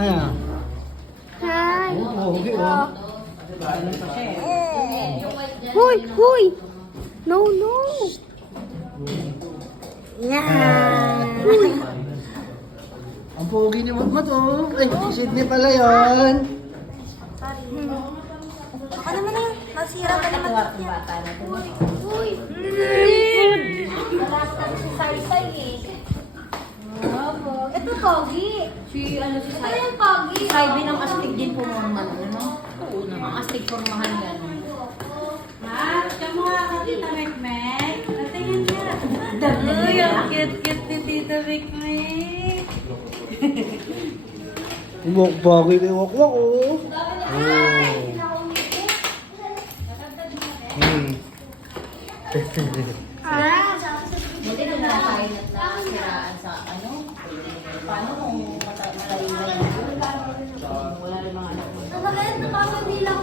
Ayan. Hi. Oo, okay, oh. Huy, huy. No, no. Ah. Ang pogi ni Matmat, oh. Ay, si Sydney pala yun. Baka naman na yun. Nasira ka naman yung bata na ito. Huy. Wala ka si Saysay eh. Ito Pogi. Si Ito yung pogi. Si Ivy ng astig din pumorman. Ano? Oo naman. Astig pormahan yan. Ha? Kamu nga ka, Tita Mekmek. Tingin niya. Uy, ang Cute ni Tita Mekmek. Pogi ni Wakwak, oh. Hindi ko na tayo nasiraan sa ano. Paano kung malayo na yun? Wala rin mga anak mo. Ang maganda pa, hindi lang